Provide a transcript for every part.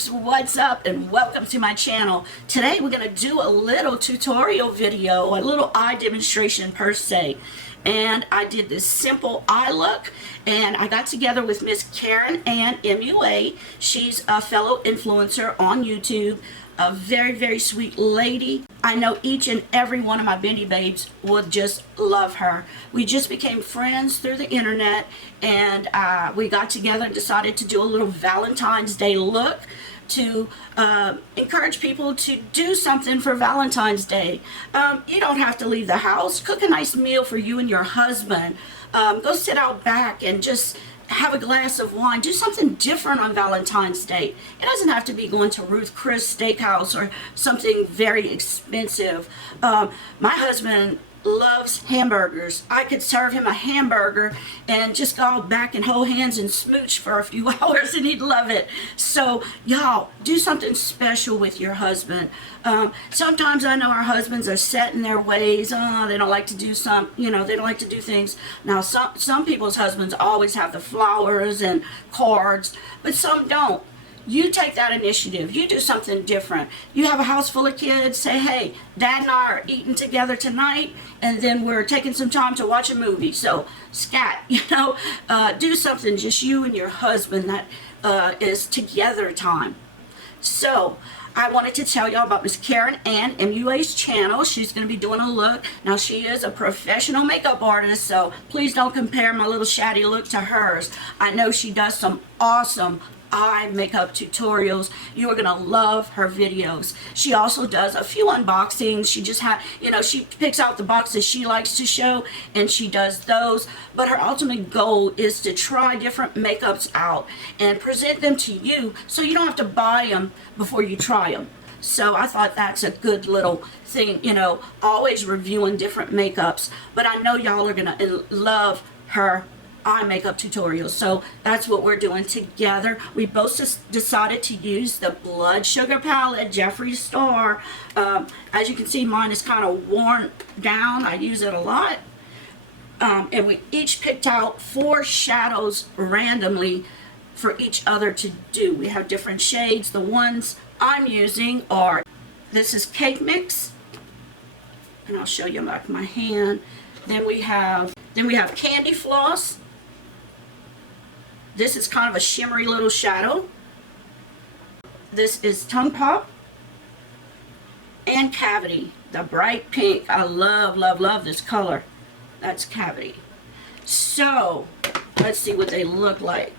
babes, what's up, and welcome to my channel. Today we're going to do a little tutorial video, a little eye demonstration per se. And I did this simple eye look, and I got together with Miss Keren Ann MUA. She's a fellow influencer on YouTube, a very, very sweet lady. I know each and every one of my Bindi babes would just love her. We just became friends through the internet, and we got together and decided to do a little Valentine's Day look to encourage people to do something for Valentine's Day. You don't have to leave the house. Cook a nice meal for you and your husband. Go sit out back and just have a glass of wine. Do something different on Valentine's Day. It doesn't have to be going to Ruth Chris Steakhouse or something very expensive. My husband loves hamburgers. I could serve him a hamburger and just go back and hold hands and smooch for a few hours and he'd love it. So y'all, do something special with your husband. Sometimes I know our husbands are set in their ways. They don't like to do they don't like to do things. Now some people's husbands always have the flowers and cards, but some don't. You take that initiative. You do something different. You have a house full of kids. Say, hey, Dad and I are eating together tonight, and then we're taking some time to watch a movie. So, scat, do something, just you and your husband that is together time. So, I wanted to tell y'all about Miss Keren Ann MUA's channel. She's going to be doing a look. Now, she is a professional makeup artist, so please don't compare my little shabby look to hers. I know she does some awesome eye makeup tutorials. You are gonna love her videos. She also does a few unboxings. She just she picks out the boxes she likes to show and she does those, but her ultimate goal is to try different makeups out and present them to you so you don't have to buy them before you try them. So I thought that's a good little thing, always reviewing different makeups, but I know y'all are gonna love her eye makeup tutorials. So that's what we're doing together. We both just decided to use the Blood Sugar palette, Jeffree Star. As you can see, mine is kind of worn down. I use it a lot. And we each picked out 4 shadows randomly for each other to do. We have different shades. The ones I'm using are, this is Cake Mix, and I'll show you like my hand. Then we have Candy Floss. This is kind of a shimmery little shadow. This is Tongue Pop. And Cavity, the bright pink. I love, love, love this color. That's Cavity. So, let's see what they look like.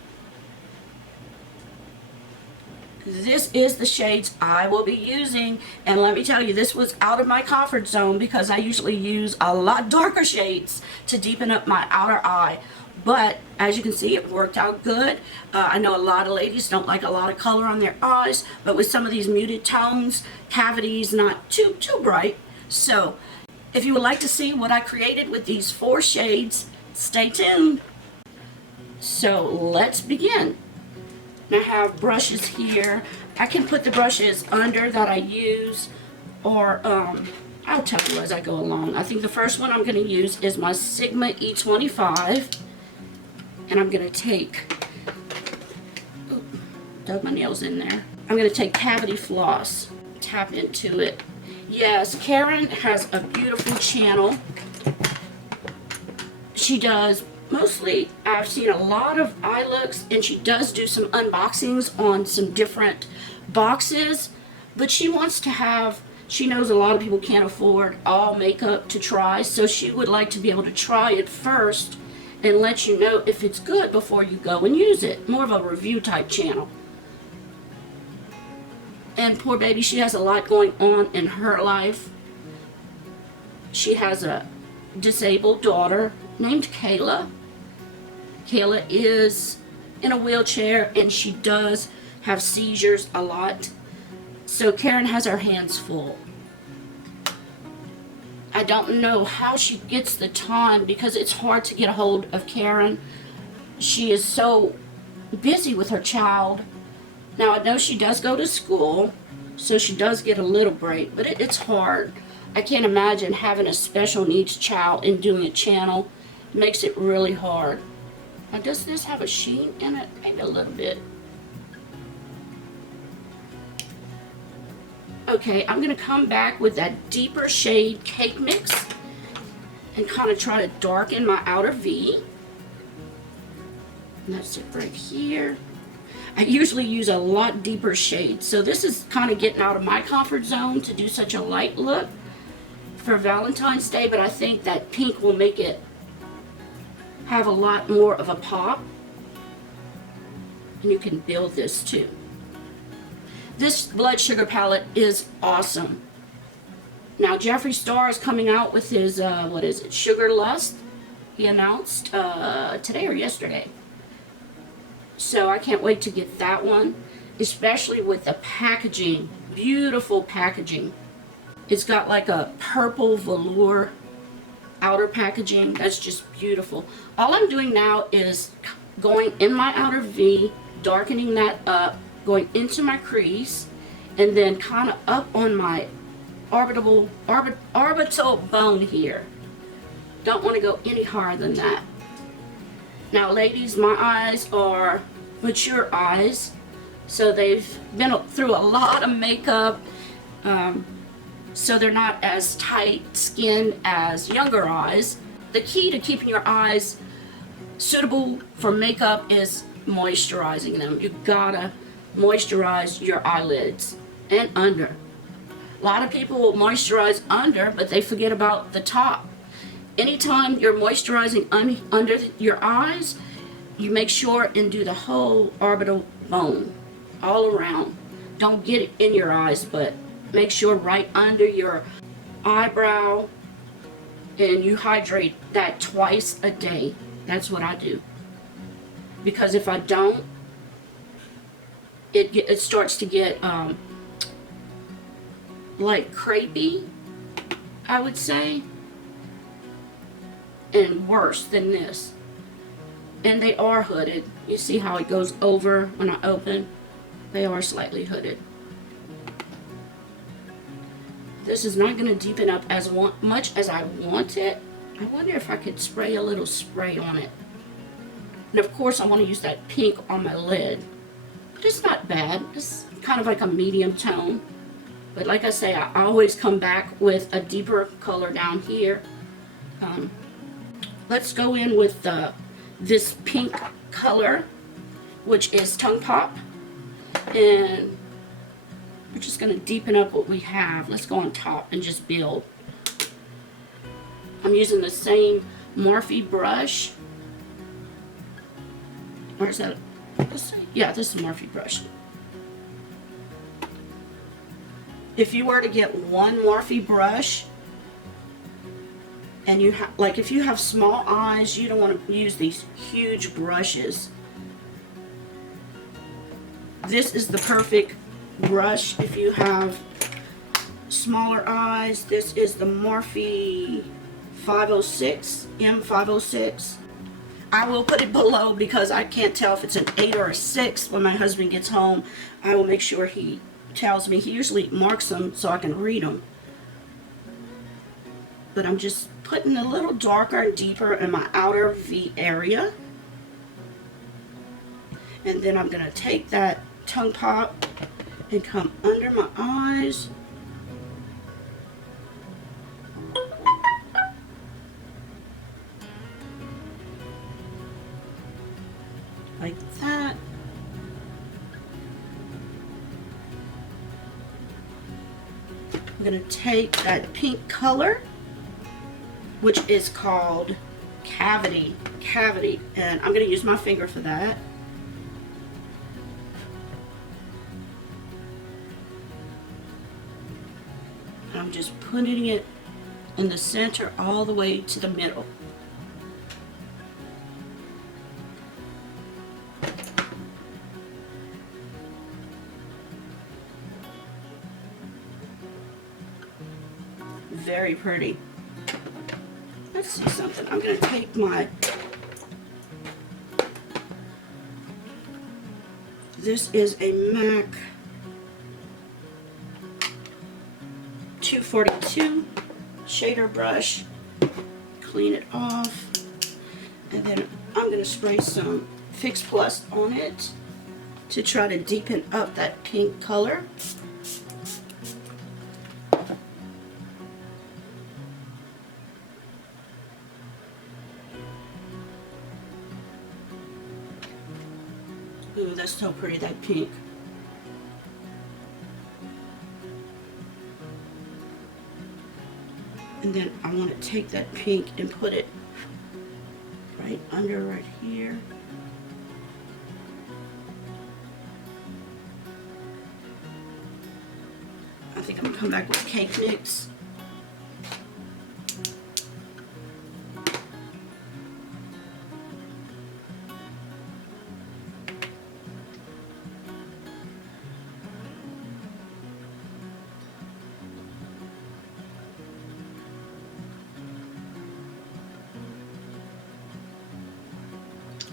This is the shades I will be using, and let me tell you, this was out of my comfort zone because I usually use a lot darker shades to deepen up my outer eye, but as you can see, it worked out good. I know a lot of ladies don't like a lot of color on their eyes, but with some of these muted tones, Cavity's not too bright. So if you would like to see what I created with these 4 shades, stay tuned. So let's begin. I have brushes here. I can put the brushes under that I use, or I'll tell you as I go along. I think the first one I'm going to use is my Sigma E25, and I'm going to take, dug my nails in there. I'm going to take Cavity Floss, tap into it. Yes, Keren has a beautiful channel. She does mostly, I've seen a lot of eye looks, and she does do some unboxings on some different boxes, but she knows a lot of people can't afford all makeup to try, so she would like to be able to try it first and let you know if it's good before you go and use it. More of a review type channel. And poor baby, she has a lot going on in her life. She has a disabled daughter named Kayla. Kayla is in a wheelchair and she does have seizures a lot. So Keren has her hands full. I don't know how she gets the time because it's hard to get a hold of Keren. She is so busy with her child. Now I know she does go to school, so she does get a little break, but it's hard. I can't imagine having a special needs child and doing a channel. It makes it really hard. Now, does this have a sheen in it? Maybe a little bit. Okay, I'm going to come back with that deeper shade Cake Mix and kind of try to darken my outer V. And that's it right here. I usually use a lot deeper shade, so this is kind of getting out of my comfort zone to do such a light look for Valentine's Day, but I think that pink will make it have a lot more of a pop. And you can build this too. This blood sugar palette is awesome. Now Jeffree Star is coming out with his, what is it, Sugar Lust. He announced today or yesterday. So I can't wait to get that one, especially with the packaging. Beautiful packaging. It's got like a purple velour outer packaging. That's just beautiful. All I'm doing now is going in my outer V, darkening that up, going into my crease, and then kind of up on my orbital bone here. Don't want to go any higher than that. Now ladies, my eyes are mature eyes, so they've been through a lot of makeup, so they're not as tight skinned as younger eyes. The key to keeping your eyes suitable for makeup is moisturizing them. You gotta moisturize your eyelids and under. A lot of people will moisturize under, but they forget about the top. Anytime you're moisturizing under your eyes, you make sure and do the whole orbital bone all around. Don't get it in your eyes, but make sure right under your eyebrow, and you hydrate that twice a day. That's what I do. Because if I don't, it starts to get like crepey, I would say, and worse than this. And they are hooded. You see how it goes over when I open? They are slightly hooded. This is not going to deepen up as much as I want it. I wonder if I could spray a little spray on it. And of course I want to use that pink on my lid. But it's not bad. It's kind of like a medium tone. But like I say, I always come back with a deeper color down here. Let's go in with this pink color, which is Tongue Pop. And we're just going to deepen up what we have. Let's go on top and just build. I'm using the same Morphe brush. Or is that, let's see. Yeah, this is a Morphe brush. If you were to get one Morphe brush, and you have, like if you have small eyes, you don't want to use these huge brushes. This is the perfect brush if you have smaller eyes. This is the Morphe 506, M506. I will put it below because I can't tell if it's an 8 or a 6 when my husband gets home. I will make sure he tells me. He usually marks them so I can read them. But I'm just putting a little darker and deeper in my outer V area. And then I'm going to take that Tongue Pop and come under my eyes. Like that. I'm going to take that pink color, which is called Cavity, and I'm going to use my finger for that. And I'm just putting it in the center all the way to the middle. Very pretty. Let's see something. I'm going to take my, this is a MAC 242 shader brush, clean it off, and then I'm going to spray some Fix Plus on it to try to deepen up that pink color. Ooh, that's so pretty, that pink. And then I want to take that pink and put it right under right here. I think I'm going to come back with cake mix.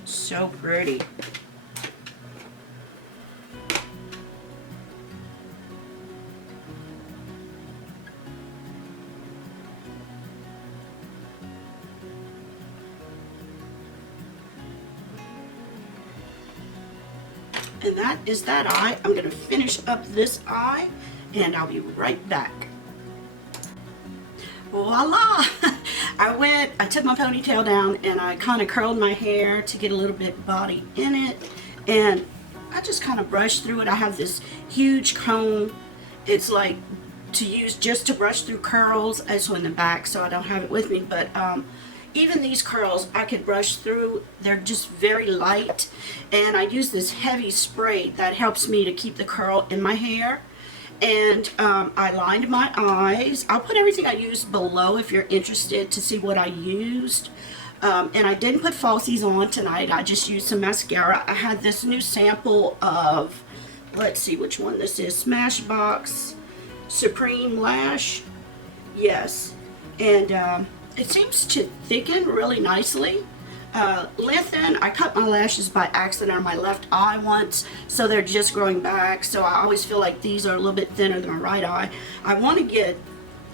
So pretty. And that is that eye. I'm going to finish up this eye and I'll be right back. Voila! I took my ponytail down and I kind of curled my hair to get a little bit body in it, and I just kind of brushed through it. I have this huge comb. It's like to use just to brush through curls. Also in the back, so I don't have it with me, but even these curls I could brush through. They're just very light, and I use this heavy spray that helps me to keep the curl in my hair. And I lined my eyes. I'll put everything I used below if you're interested to see what I used. And I didn't put falsies on tonight. I just used some mascara. I had this new sample of, let's see which one this is, Smashbox Supreme Lash. Yes. And it seems to thicken really nicely. Lengthen. I cut my lashes by accident on my left eye once, so they're just growing back, so I always feel like these are a little bit thinner than my right eye. I want to get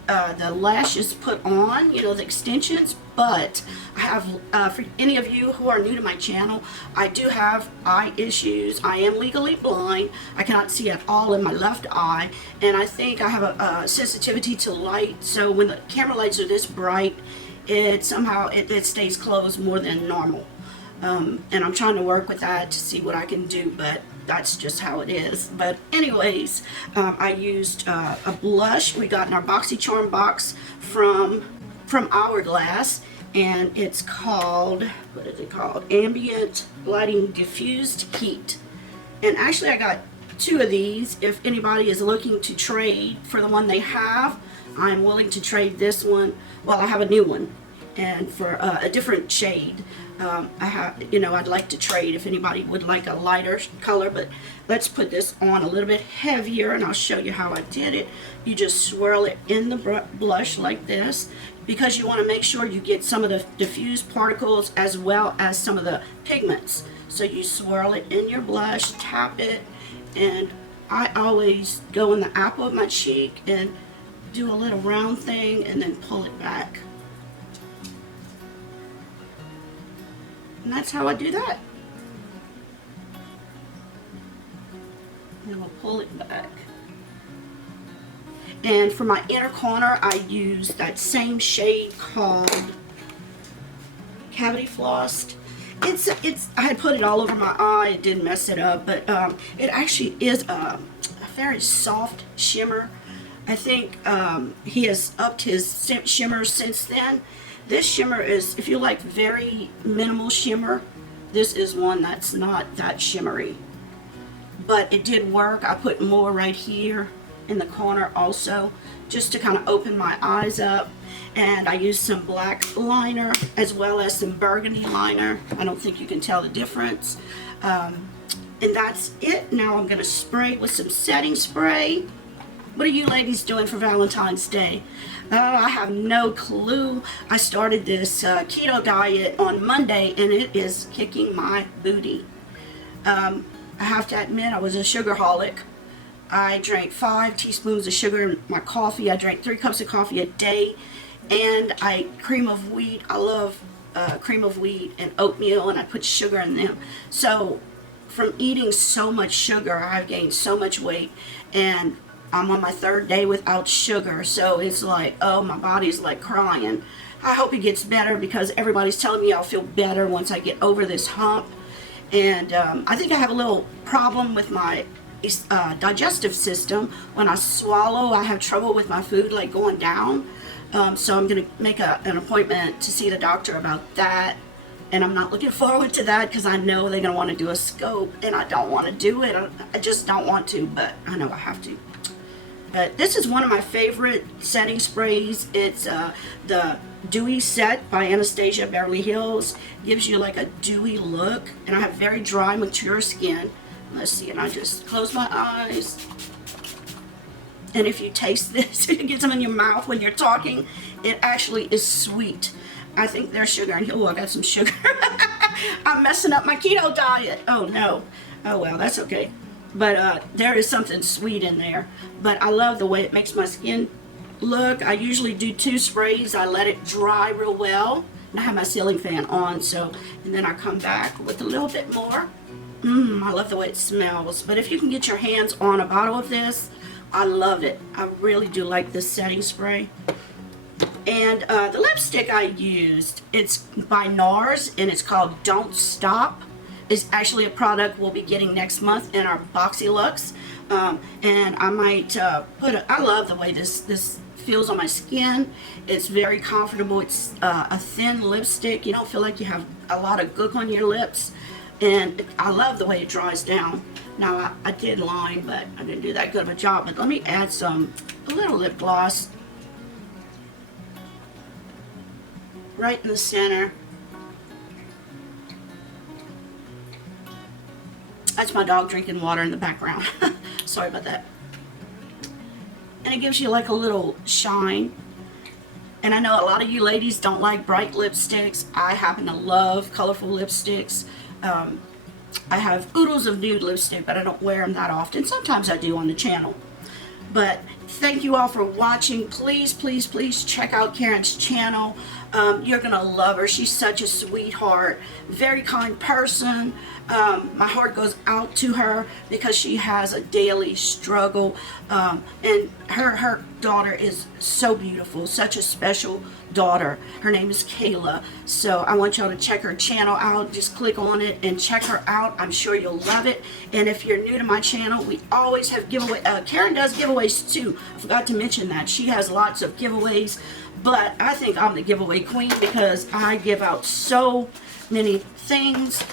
the lashes put on, you know, the extensions, but I have, for any of you who are new to my channel, I do have eye issues. I am legally blind. I cannot see at all in my left eye, and I think I have a sensitivity to light, so when the camera lights are this bright, it somehow it stays closed more than normal, and I'm trying to work with that to see what I can do, but that's just how it is. But anyways, I used a blush we got in our BoxyCharm box from Hourglass, and it's called, what is it called, Ambient Lighting Diffused Heat. And actually I got two of these. If anybody is looking to trade for the one they have, I'm willing to trade this one. Well, I have a new one, and for a different shade. I have, you know, I'd like to trade if anybody would like a lighter color, but let's put this on a little bit heavier, and I'll show you how I did it. You just swirl it in the blush like this, because you want to make sure you get some of the diffused particles as well as some of the pigments. So you swirl it in your blush, tap it, and I always go in the apple of my cheek and do a little round thing and then pull it back. And that's how I do that. And we'll pull it back. And for my inner corner, I use that same shade called Cavity Flossed. I had put it all over my eye. It didn't mess it up, but it actually is a very soft shimmer. I think he has upped his shimmer since then. This shimmer is, if you like very minimal shimmer, this is one that's not that shimmery. But it did work. I put more right here in the corner also, just to kind of open my eyes up. And I used some black liner as well as some burgundy liner. I don't think you can tell the difference. And that's it. Now I'm going to spray with some setting spray. What are you ladies doing for Valentine's Day? I have no clue. I started this keto diet on Monday, and it is kicking my booty. I have to admit, I was a sugarholic. I drank 5 teaspoons of sugar in my coffee. I drank 3 cups of coffee a day, and cream of wheat. I love cream of wheat and oatmeal, and I put sugar in them. So from eating so much sugar, I've gained so much weight, and I'm on my 3rd day without sugar, so it's like, oh, my body's like crying. I hope it gets better, because everybody's telling me I'll feel better once I get over this hump. And I think I have a little problem with my digestive system. When I swallow, I have trouble with my food like going down. So I'm going to make an appointment to see the doctor about that. And I'm not looking forward to that because I know they're going to want to do a scope, and I don't want to do it. I just don't want to, but I know I have to. But this is one of my favorite setting sprays. It's the Dewy Set by Anastasia Beverly Hills. Gives you like a dewy look, and I have very dry, mature skin. Let's see, and I just close my eyes. And if you taste this, if you get some in your mouth when you're talking, it actually is sweet. I think there's sugar in here. Oh, I got some sugar. I'm messing up my keto diet. Oh no. Oh well, that's okay. But there is something sweet in there. But I love the way it makes my skin look. I usually do 2 sprays. I let it dry real well. And I have my ceiling fan on, so, and then I come back with a little bit more. I love the way it smells. But if you can get your hands on a bottle of this, I love it. I really do like this setting spray. And the lipstick I used, it's by NARS, and it's called Don't Stop. It's actually a product we'll be getting next month in our Boxy Lux. And I might I love the way this feels on my skin. It's very comfortable. It's a thin lipstick. You don't feel like you have a lot of gook on your lips. And I love the way it dries down. Now, I did line, but I didn't do that good of a job. But let me add a little lip gloss. Right in the center. That's my dog drinking water in the background. Sorry about that. And it gives you like a little shine. And I know a lot of you ladies don't like bright lipsticks. I happen to love colorful lipsticks. I have oodles of nude lipstick, but I don't wear them that often. Sometimes I do on the channel. But thank you all for watching. Please, please, please check out Karen's channel. You're going to love her. She's such a sweetheart, very kind person. My heart goes out to her because she has a daily struggle. And her daughter is so beautiful, such a special daughter. Her name is Kayla. So I want y'all to check her channel out. Just click on it and check her out. I'm sure you'll love it. And if you're new to my channel, we always have giveaways. Karen does giveaways too. I forgot to mention that. She has lots of giveaways. But I think I'm the giveaway queen because I give out so many things.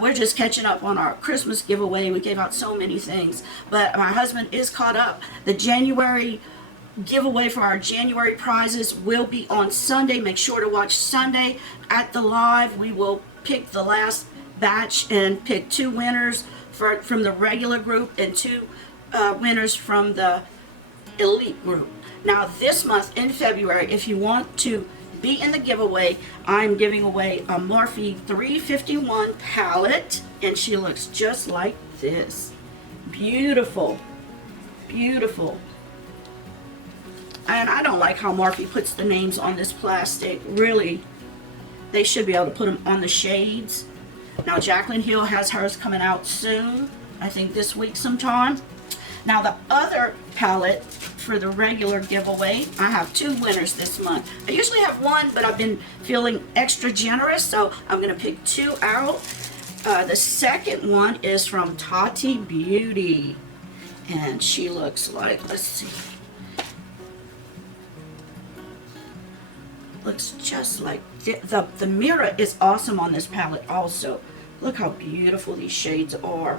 We're just catching up on our Christmas giveaway. We gave out so many things. But my husband is caught up. The January giveaway for our January prizes will be on Sunday. Make sure to watch Sunday at the live. We will pick the last batch and pick 2 winners from the regular group and 2 winners from the elite group. Now this month in February, if you want to be in the giveaway, I'm giving away a Morphe 351 palette, and she looks just like this. Beautiful, beautiful. And I don't like how Morphe puts the names on this plastic. Really, they should be able to put them on the shades. Now Jaclyn Hill has hers coming out soon. I think this week sometime. Now the other palette for the regular giveaway, I have 2 winners this month. I usually have 1, but I've been feeling extra generous, so I'm going to pick 2 out. The second one is from Tati Beauty, and she looks like, let's see, looks just like, the mirror is awesome on this palette also. Look how beautiful these shades are.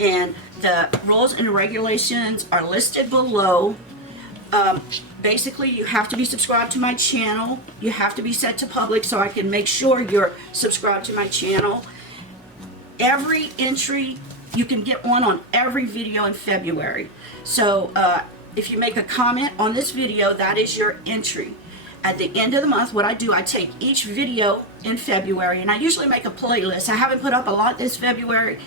And the rules and regulations are listed below. Basically, you have to be subscribed to my channel. You have to be set to public so I can make sure you're subscribed to my channel. Every entry, you can get one on every video in February. So if you make a comment on this video, that is your entry. At the end of the month, what I do, I take each video in February, and I usually make a playlist. I haven't put up a lot this February.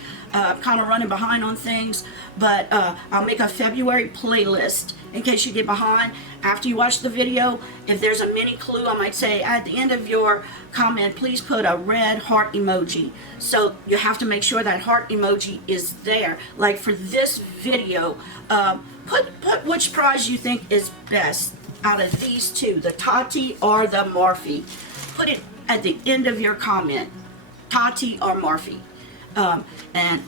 Kind of running behind on things, but I'll make a February playlist in case you get behind. After you watch the video, if there's a mini clue, I might say at the end of your comment, please put a red heart emoji. So you have to make sure that heart emoji is there. Like for this video, put which prize you think is best out of these 2, the Tati or the Morphe. Put it at the end of your comment. Tati or Morphe. And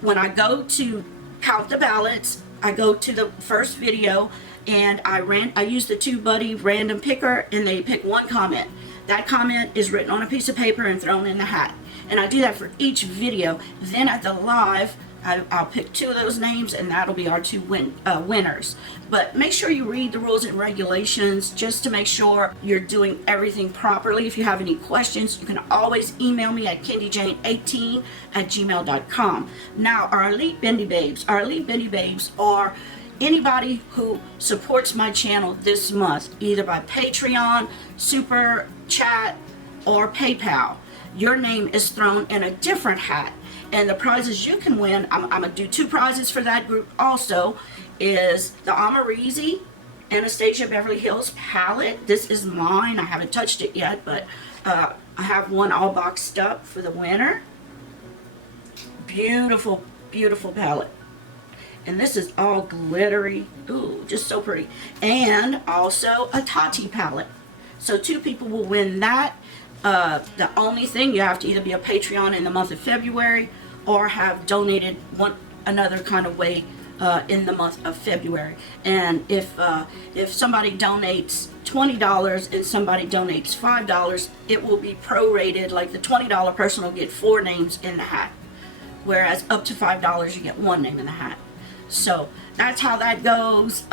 when I go to count the ballots, I go to the first video and I use the TubeBuddy random picker, and they pick one comment. That comment is written on a piece of paper and thrown in the hat. And I do that for each video. Then at the live, I'll pick 2 of those names, and that'll be our 2 winners. But make sure you read the rules and regulations just to make sure you're doing everything properly. If you have any questions, you can always email me at kendyjane18@gmail.com. Now, our Elite Bindi Babes. Our Elite Bindi Babes are anybody who supports my channel this month, either by Patreon, Super Chat, or PayPal. Your name is thrown in a different hat. And the prizes you can win, I'm going to do 2 prizes for that group also, is the Amarizi Anastasia Beverly Hills palette. This is mine. I haven't touched it yet, but I have one all boxed up for the winner. Beautiful, beautiful palette. And this is all glittery. Ooh, just so pretty. And also a Tati palette. So 2 people will win that. The only thing, you have to either be a Patreon in the month of February or have donated another kind of way in the month of February. And if somebody donates $20 and somebody donates $5, it will be prorated. Like the $20 person will get 4 names in the hat, whereas up to $5 you get 1 name in the hat. So that's how that goes.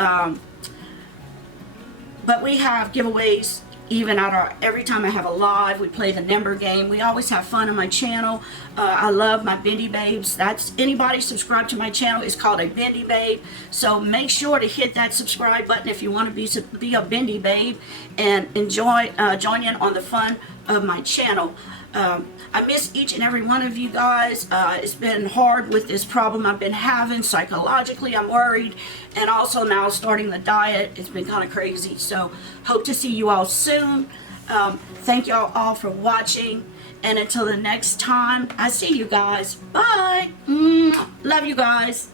But we have giveaways even at every time I have a live. We play the number game. We always have fun on my channel. I love my Bindi Babes. That's anybody subscribed to my channel is called a Bindi Babe. So make sure to hit that subscribe button if you want to be a Bindi Babe and join in on the fun of my channel. I miss each and every one of you guys. It's been hard with this problem I've been having. Psychologically, I'm worried. And also now starting the diet. It's been kind of crazy. So hope to see you all soon. Thank y'all all for watching. And until the next time, I see you guys. Bye. Love you guys.